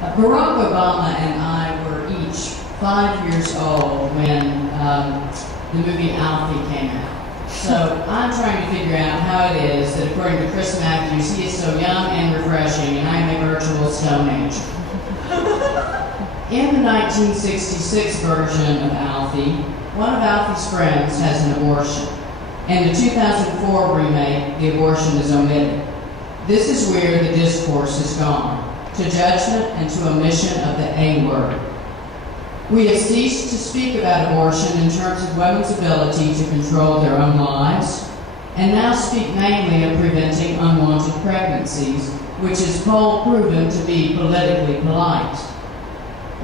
Barack Obama and I were each 5 years old when the movie Alfie came out. So I'm trying to figure out how it is that according to Chris Matthews, he is so young and refreshing and I'm a virtual Stone Age. In the 1966 version of Alfie, one of Alfie's friends has an abortion. In the 2004 remake, the abortion is omitted. This is where the discourse has gone, to judgment and to omission of the A word. We have ceased to speak about abortion in terms of women's ability to control their own lives, and now speak mainly of preventing unwanted pregnancies, which is poll proven to be politically polite.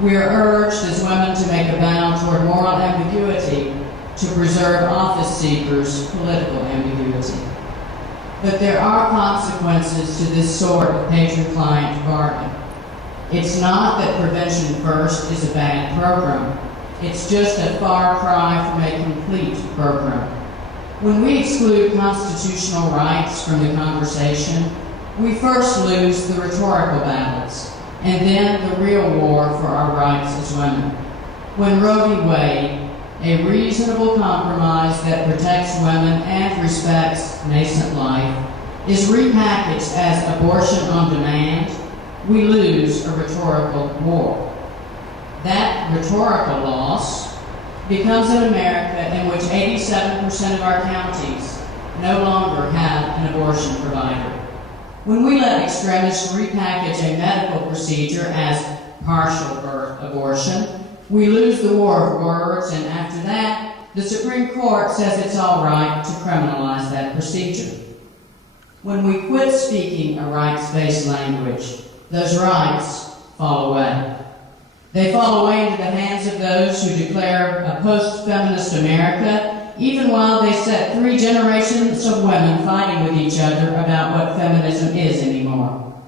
We are urged as women to make a vow toward moral ambiguity to preserve office seekers' political ambiguity. But there are consequences to this sort of patron-client bargain. It's not that Prevention First is a bad program. It's just a far cry from a complete program. When we exclude constitutional rights from the conversation, we first lose the rhetorical battles, and then the real war for our rights as women. When Roe v. Wade, a reasonable compromise that protects women and respects nascent life, is repackaged as abortion on demand, we lose a rhetorical war. That rhetorical loss becomes an America in which 87% of our counties no longer have an abortion provider. When we let extremists repackage a medical procedure as partial birth abortion, we lose the war of words, and after that, the Supreme Court says it's all right to criminalize that procedure. When we quit speaking a rights-based language, those rights fall away. They fall away into the hands of those who declare a post-feminist America, even while they set 3 generations of women fighting with each other about what feminism is anymore.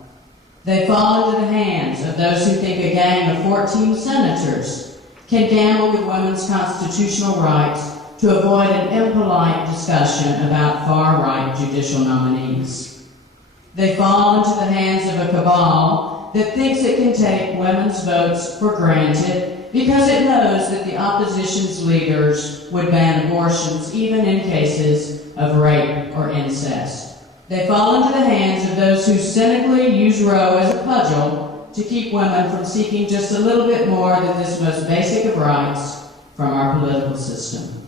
They fall into the hands of those who think a gang of 14 senators can gamble with women's constitutional rights to avoid an impolite discussion about far-right judicial nominees. They fall into the hands of a cabal that thinks it can take women's votes for granted because it knows that the opposition's leaders would ban abortions even in cases of rape or incest. They fall into the hands of those who cynically use Roe as a cudgel to keep women from seeking just a little bit more than this most basic of rights from our political system.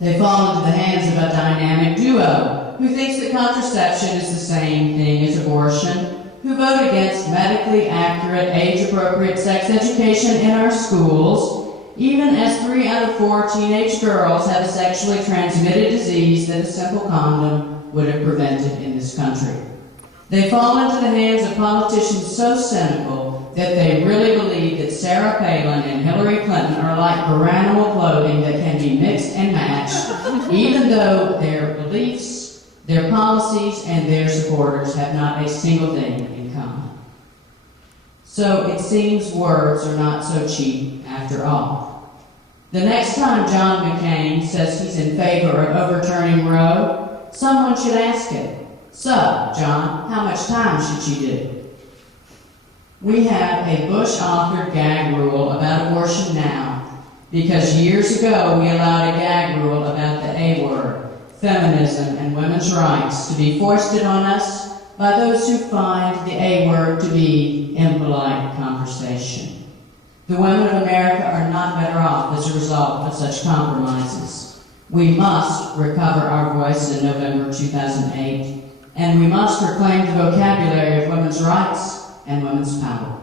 They fall into the hands of a dynamic duo who thinks that contraception is the same thing as abortion, who vote against medically accurate, age-appropriate sex education in our schools, even as 3 out of 4 teenage girls have a sexually transmitted disease that a simple condom would have prevented in this country. They fall into the hands of politicians so cynical that they really believe that Sarah Palin and Hillary Clinton are like perennial clothing that can be mixed and matched, even though their beliefs, their policies, and their supporters have not a single thing in common. So it seems words are not so cheap after all. The next time John McCain says he's in favor of overturning Roe, someone should ask him, "So, John, how much time should you do?" We have a Bush-authored gag rule about abortion now because years ago we allowed a gag rule about the A word, feminism and women's rights, to be foisted on us by those who find the A word to be impolite conversation. The women of America are not better off as a result of such compromises. We must recover our voice in November 2008, and we must reclaim the vocabulary of women's rights and women's power.